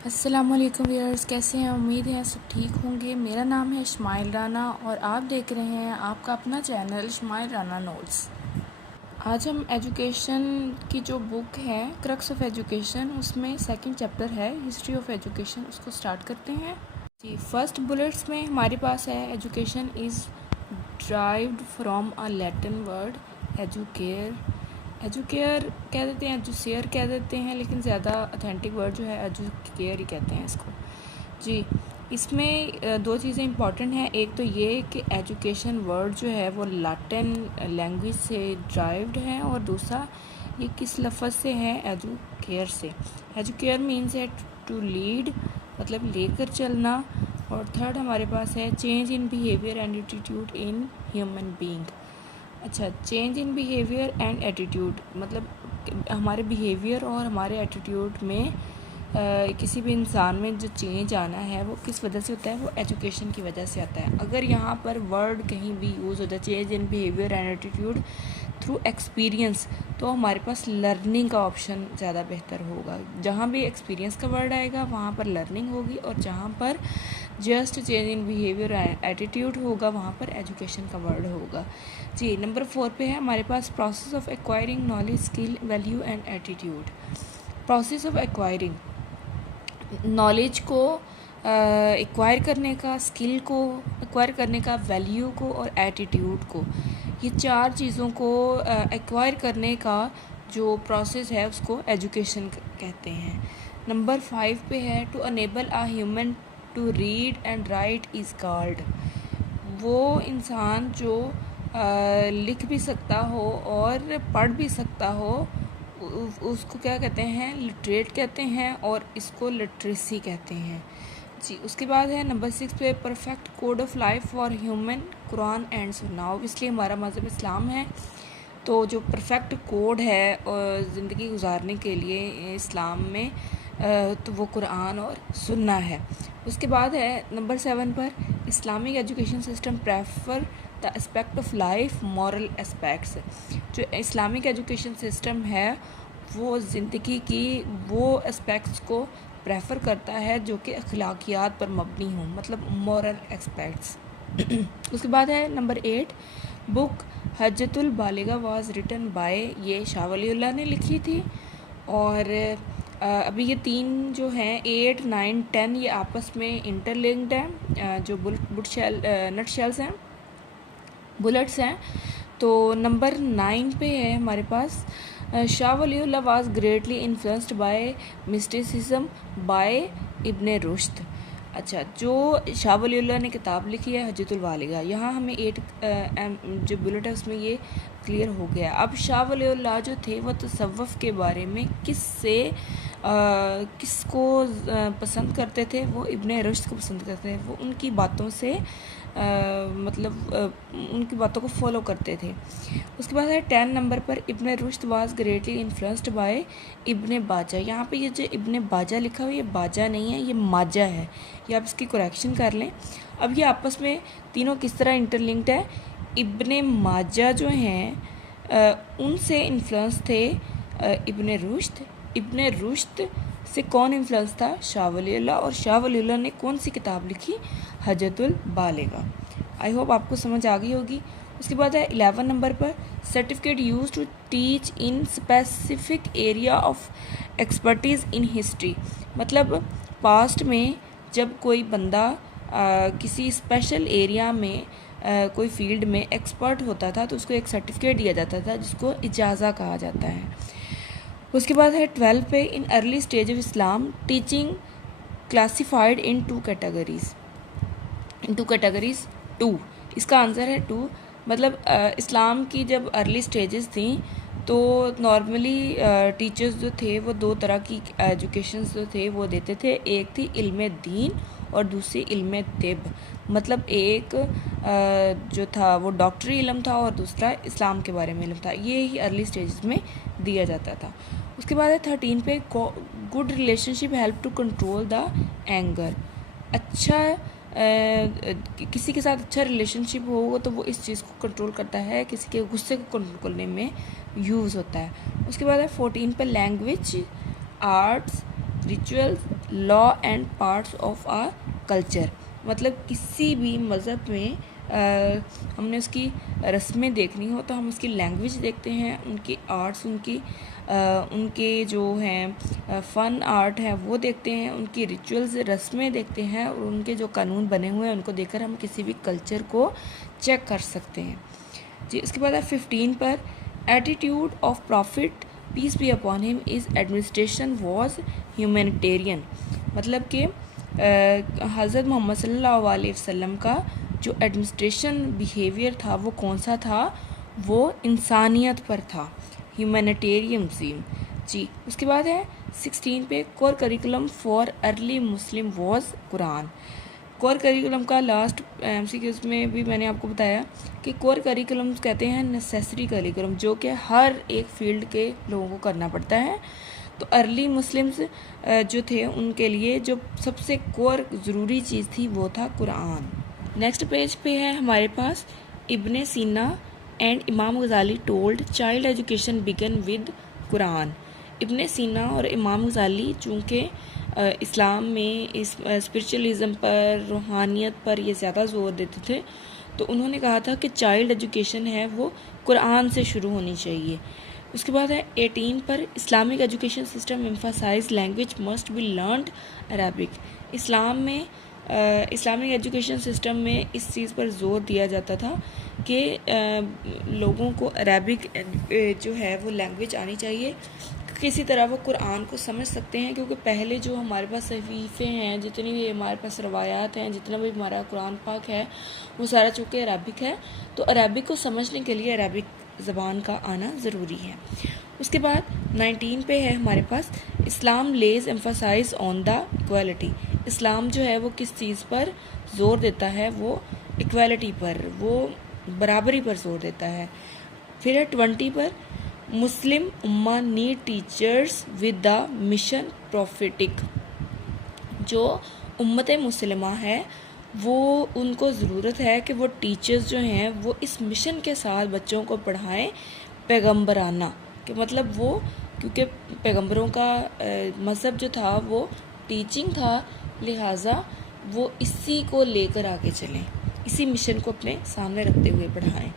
अस्सलामुअलैकुम व्यूअर्स, कैसे हैं? उम्मीद है सब ठीक होंगे। मेरा नाम है इस्माइल राना और आप देख रहे हैं आपका अपना चैनल इस्माइल राना नोट्स। आज हम एजुकेशन की जो बुक है क्रक्स ऑफ एजुकेशन, उसमें सेकंड चैप्टर है हिस्ट्री ऑफ एजुकेशन, उसको स्टार्ट करते हैं जी। फर्स्ट बुलेट्स में हमारे पास है education is derived from a Latin word educare. Educare कह देते हैं, एजुसेयर कह देते हैं, लेकिन ज़्यादा ऑथेंटिक वर्ड जो है एजुकेयर ही कहते हैं इसको जी। इसमें दो चीज़ें इंपॉर्टेंट हैं। एक तो ये कि एजुकेशन वर्ड जो है वो लैटिन लैंग्वेज से ड्राइव्ड है, और दूसरा ये किस लफ्ज़ से है? एजुकेयर से। एजुकेयर मीन्स है टू लीड, मतलब लेकर चलना। और थर्ड हमारे पास है change in behaviour and attitude in human being. अच्छा, change in behaviour and attitude मतलब हमारे बिहेवियर और हमारे एटीट्यूड में किसी भी इंसान में जो चेंज आना है वो किस वजह से होता है? वो एजुकेशन की वजह से आता है। अगर यहाँ पर वर्ड कहीं भी यूज़ होता है change in behaviour and attitude through experience, तो हमारे पास लर्निंग का ऑप्शन ज़्यादा बेहतर होगा। जहाँ भी एक्सपीरियंस का वर्ड आएगा वहाँ पर लर्निंग होगी, और जहाँ पर just change in behaviour and attitude होगा वहाँ पर एजुकेशन का वर्ड होगा जी। नंबर 4 पे है हमारे पास process of acquiring knowledge, skill, value and attitude. Process of acquiring knowledge को एक्वायर करने का, स्किल को एक्वायर करने का, वैल्यू को और एटीट्यूड को, ये चार चीज़ों को एक्वायर करने का जो प्रोसेस है उसको एजुकेशन कहते हैं। नंबर 5 पे है to enable a human to read and write is called. वो इंसान जो लिख भी सकता हो और पढ़ भी सकता हो उसको क्या कहते हैं? लिटरेट कहते हैं, और इसको लिटरेसी कहते हैं जी। उसके बाद है नंबर 6 पे perfect code of life for human, Quran and सुन्ना। इसलिए हमारा मज़हब इस्लाम है, तो जो परफेक्ट कोड है ज़िंदगी गुजारने के लिए इस्लाम में तो वो कुरान और सुन्ना है। उसके बाद है नंबर 7 पर Islamic education system prefer the aspect of life moral aspects. जो इस्लामिक एजुकेशन सिस्टम है वो ज़िंदगी की वो एस्पेक्ट्स को प्रेफर करता है जो कि अखलाकियात पर मबनी हों, मतलब मॉरल एस्पेक्ट्स। उसके बाद है number 8 book Hujjatul Baligha was written by, ये शाह वलीउल्लाह ने लिखी थी। और अभी ये तीन जो हैं 8, 9, 10 ये आपस में इंटरलिंक्ड हैं, जो नट शेल्स हैं, बुलेट्स हैं। तो नंबर 9 पे है हमारे पास Shah Waliullah was greatly influenced by mysticism by Ibn Rushd. अच्छा, जो शाह वलीउल्लाह ने किताब लिखी है हज्जतुल बालिगा, यहाँ हमें 8 जो बुलेट है उसमें ये क्लियर हो गया। अब शाह वलीउल्लाह जो थे वो तसव्वुफ़ के बारे में किसको पसंद करते थे? वो इब्ने रुश्द को पसंद करते थे। वो उनकी बातों से उनकी बातों को फॉलो करते थे। उसके बाद है 10 नंबर पर इब्ने Rushd was greatly influenced bye इब्ने बाजा। यहाँ पे ये जो इब्ने बाजा लिखा हुआ है ये बाजा नहीं है, ये माजा है। ये आप इसकी करेक्शन कर लें। अब ये आपस में तीनों किस तरह इंटरलिंक्ड है? इब्ने माजा जो हैं उनसे इन्फ्लुएंस थे इब्ने रुश्द। इब्ने रुश्द से कौन इन्फ्लुएंस था? शाह वलीउल्लाह। और शाह वलीउल्लाह ने कौन सी किताब लिखी? हज्जतुल बालिगा। आई होप आपको समझ आ गई होगी। उसके बाद है 11 नंबर पर certificate use to teach in specific area of expertise in history. मतलब पास्ट में जब कोई बंदा किसी स्पेशल एरिया में कोई फील्ड में एक्सपर्ट होता था तो उसको एक सर्टिफिकेट दिया जाता था जिसको इजाज़ा कहा जाता है। उसके बाद है 12 पे in early stage of Islam teaching classified in two categories 2। इसका आंसर है 2। मतलब इस्लाम की जब अर्ली स्टेजेस थी तो नॉर्मली टीचर्स जो थे वो दो तरह की एजुकेशन जो थे वो देते थे। एक थी इल्म दीन और दूसरी इल्म तिब। मतलब एक जो था वो डॉक्टरी इल्म था और दूसरा इस्लाम के बारे में इल्म था। ये ही अर्ली स्टेजेस में दिया जाता था। उसके बाद है 13 पे good relationship help to control the anger. अच्छा किसी के साथ अच्छा रिलेशनशिप हो तो वो इस चीज़ को कंट्रोल करता है, किसी के गुस्से को कंट्रोल करने में यूज़ होता है। उसके बाद है 14 पे language, arts, rituals law and parts of a culture. मतलब किसी भी मज़हब में हमने उसकी रस्में देखनी हो तो हम उसकी लैंग्वेज देखते हैं, उनकी आर्ट्स, उनके जो हैं फ़न आर्ट है वो देखते हैं, उनकी रिचुअल्स रस्में देखते हैं, और उनके जो कानून बने हुए हैं उनको देखकर हम किसी भी कल्चर को चेक कर सकते हैं जी। उसके बाद है 15 पर, attitude of prophet peace be upon him is administration was humanitarian. मतलब कि हज़रत मोहम्मद सल्लल्लाहु अलैहि वसल्लम का जो एडमिनिस्ट्रेशन बिहेवियर था वो कौन सा था, वो इंसानियत पर था, ह्यूमैनिटेरियनज़म जी। उसके बाद है 16 पे, core curriculum for early Muslim was Quran. Core curriculum का लास्ट MCQs में भी मैंने आपको बताया कि कोर करिकुलम कहते हैं नेसेसरी करिकुलम, जो कि हर एक फील्ड के लोगों को करना पड़ता है। तो अर्ली मुस्लिम्स जो थे उनके लिए जो सबसे कोर ज़रूरी चीज़ थी वो था कुरान। नेक्स्ट पेज पे है हमारे पास, इब्ने Sina and Imam Ghazali told child education began with Quran. Ibn Sina और इमाम गज़ाली चूँकि इस्लाम में इस स्पिरिचुअलिज़म पर, रूहानियत पर ये ज़्यादा ज़ोर देते थे, तो उन्होंने कहा था कि चाइल्ड एजुकेशन है वो कुरान से शुरू होनी चाहिए। उसके बाद है 18 पर, Islamic education system emphasize language must be learned Arabic. Islam में इस्लामिक एजुकेशन सिस्टम में इस चीज़ पर ज़ोर दिया जाता था कि लोगों को अरबिक जो है वो लैंग्वेज आनी चाहिए, किसी तरह वो कुरान को समझ सकते हैं। क्योंकि पहले जो हमारे पास सहीफ़े हैं, जितनी भी हमारे पास रवायात हैं, जितना भी हमारा कुरान पाक है, वो सारा चूँकि अरबिक है, तो अरबिक को समझने के लिए अरबिक ज़बान का आना ज़रूरी है। उसके बाद 19 पे है हमारे पास, इस्लाम लेज एम्फसाइज ऑन द इक्वालिटी। इस्लाम जो है वो किस चीज़ पर ज़ोर देता है, वो इक्वालिटी पर, वो बराबरी पर ज़ोर देता है। फिर है 20 पर, Muslim ummah need teachers with the mission prophetic. जो उम्मत मुस्लिमा है वो उनको ज़रूरत है कि वो टीचर्स जो हैं वो इस मिशन के साथ बच्चों को पढ़ाएं, पैगम्बराना, कि मतलब वो, क्योंकि पैगम्बरों का मज़हब जो था वो टीचिंग था, लिहाजा वो इसी को लेकर आगे चलें, इसी मिशन को अपने सामने रखते हुए पढ़ाएं।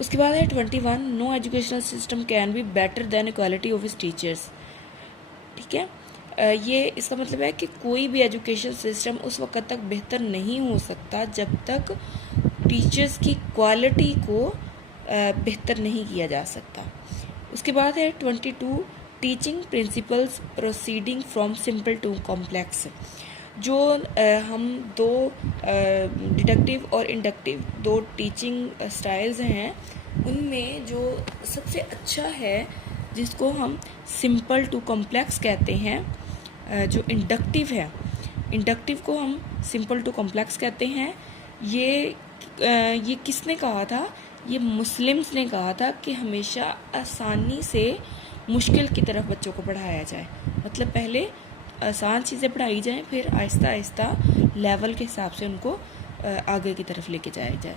उसके बाद है 21, no educational system can be better than equality of its teachers. ठीक है, ये इसका मतलब है कि कोई भी एजुकेशन सिस्टम उस वक्त तक बेहतर नहीं हो सकता जब तक टीचर्स की क्वालिटी को बेहतर नहीं किया जा सकता। उसके बाद है 22, teaching principles proceeding from simple to complex. जो हम दो डिडक्टिव और इंडक्टिव दो टीचिंग स्टाइल्स हैं, उनमें जो सबसे अच्छा है जिसको हम सिंपल टू कॉम्प्लेक्स कहते हैं, जो इंडक्टिव है, इंडक्टिव को हम सिंपल टू कॉम्प्लेक्स कहते हैं। ये किसने कहा था, ये मुस्लिम्स ने कहा था कि हमेशा आसानी से मुश्किल की तरफ बच्चों को पढ़ाया जाए। मतलब पहले आसान चीज़ें पढ़ाई जाएं, फिर आहिस्ता आहिस्ता लेवल के हिसाब से उनको आगे की तरफ लेके जाया जाए।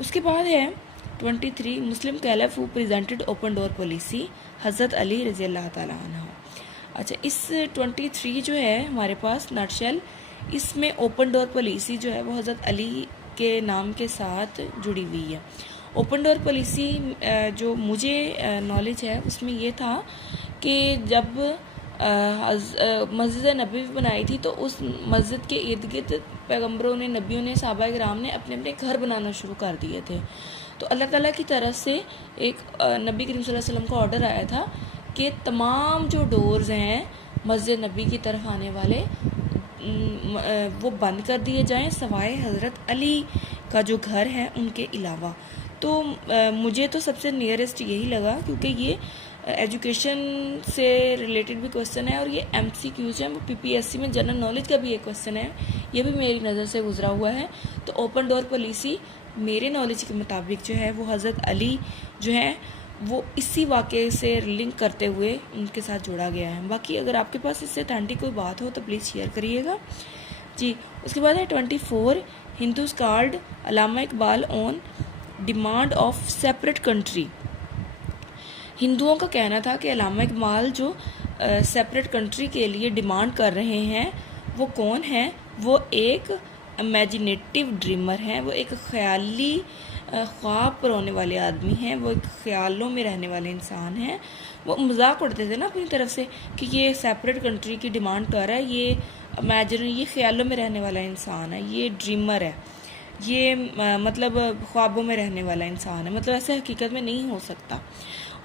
उसके बाद है 23, Muslim caliph who presented open door policy, हज़रत अली रज़ी अल्लाह ताला अन्हु। अच्छा, इस 23 जो है हमारे पास नटशेल, इसमें ओपन डोर पॉलिसी जो है वो हज़रत अली के नाम के साथ जुड़ी हुई है। ओपन डोर पॉलिसी जो मुझे नॉलेज है उसमें ये था कि जब मस्जिद नबी बनाई थी तो उस मस्जिद के इर्द गिर्द पैगम्बरों ने, नबियों ने, सहाबा किराम ने अपने अपने घर बनाना शुरू कर दिए थे। तो अल्लाह ताला की तरफ से एक नबी करीम सल्लल्लाहु अलैहि वसल्लम का ऑर्डर आया था कि तमाम जो डोर्स हैं मस्जिद नबी की तरफ आने वाले वो बंद कर दिए जाएं, सवाए हज़रत अली का जो घर है उनके अलावा। तो मुझे तो सबसे नियरेस्ट यही लगा, क्योंकि ये एजुकेशन से रिलेटेड भी क्वेश्चन है और ये MCQs हैं, वो PPSC में जनरल नॉलेज का भी एक क्वेश्चन है, ये भी मेरी नज़र से गुजरा हुआ है। तो ओपन डोर पॉलिसी मेरे नॉलेज के मुताबिक जो है वो हज़रत अली जो है वो इसी वाक़े से लिंक करते हुए उनके साथ जोड़ा गया है। बाकी अगर आपके पास इससे अथेंटिक कोई बात हो तो प्लीज़ शेयर करिएगा जी। उसके बाद है 24, Hindus called Allama Iqbal on demand of separate country. हिंदुओं का कहना था कि अल्लामा इकबाल जो सेपरेट कंट्री के लिए डिमांड कर रहे हैं वो कौन है? वो एक इमेजिनेटिव ड्रीमर हैं, वो एक ख़याली ख्वाब पर होने वाले आदमी हैं, वो एक ख्यालों में रहने वाले इंसान हैं। वो मजाक उड़ते थे ना अपनी तरफ से कि ये सेपरेट कंट्री की डिमांड कर रहा है, ये इमेजिन, ये ख्यालों में रहने वाला इंसान है, ये ड्रीमर है, ये मतलब ख्वाबों में रहने वाला इंसान है, मतलब ऐसे हकीकत में नहीं हो सकता।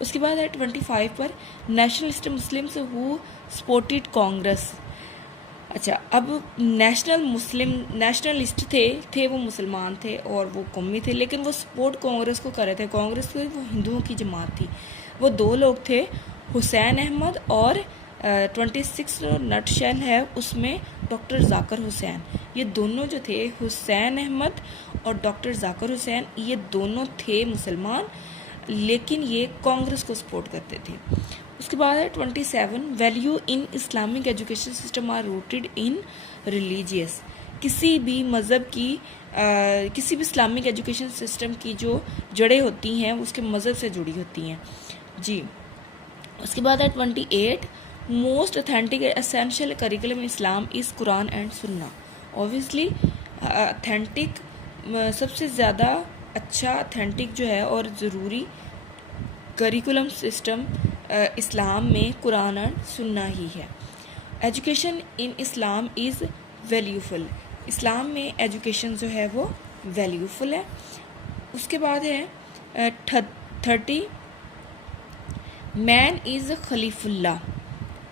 उसके बाद है 25 पर nationalist Muslims who supported Congress. अच्छा, अब नेशनलिस्ट थे वो मुसलमान थे और वो कौमी थे, लेकिन वो सपोर्ट कांग्रेस को कर रहे थे। कांग्रेस को वो हिंदुओं की जमात थी। वो दो लोग थे, हुसैन अहमद और 26 नटशेल है उसमें डॉक्टर जाकिर हुसैन। ये दोनों जो थे, हुसैन अहमद और डॉक्टर जाकिर हुसैन, ये दोनों थे मुसलमान, लेकिन ये कांग्रेस को सपोर्ट करते थे। उसके बाद है 27, value in Islamic education system are rooted in religious. किसी भी मज़हब की किसी भी इस्लामिक एजुकेशन सिस्टम की जो जड़ें होती हैं उसके मज़हब से जुड़ी होती हैं जी। उसके बाद है 28, most authentic essential curriculum Islam is Quran and सुन्ना। ऑब्वियसली ऑथेंटिक, सबसे ज़्यादा अच्छा ऑथेंटिक जो है और ज़रूरी करिकुलम सिस्टम इस्लाम में कुरान और सुन्ना ही है। Education in Islam is वैल्यूफुल। इस्लाम में एजुकेशन जो है वो वैल्यूफुल है। उसके बाद है 30, मैन इज़ खलीफुल्लाह।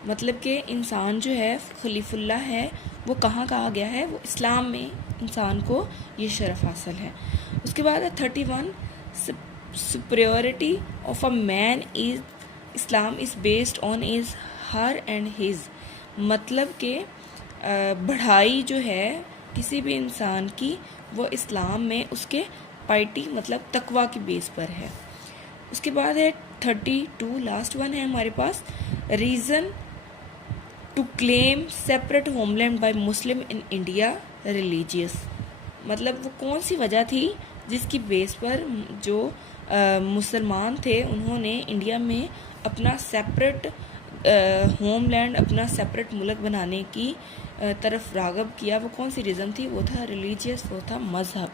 मतलब कि इंसान जो है खलीफुल्लाह है, वो कहाँ कहा गया है? वो इस्लाम में इंसान को ये शरफ़ हासिल है। उसके बाद है 31, superiority of a man is Islam is based on is her and his. मतलब कि बढ़ाई जो है किसी भी इंसान की, वो इस्लाम में उसके पाइटी मतलब तकवा की बेस पर है। उसके बाद है 32, लास्ट वन है हमारे पास, reason to claim separate homeland by Muslim in India religious. मतलब वो कौन सी वजह थी जिसकी बेस पर जो मुसलमान थे उन्होंने इंडिया में अपना सेपरेट होमलैंड, अपना सेपरेट मुल्क बनाने की तरफ राग़ब किया? वो कौन सी रीज़न थी? वो था रिलीजियस, वो था मज़हब।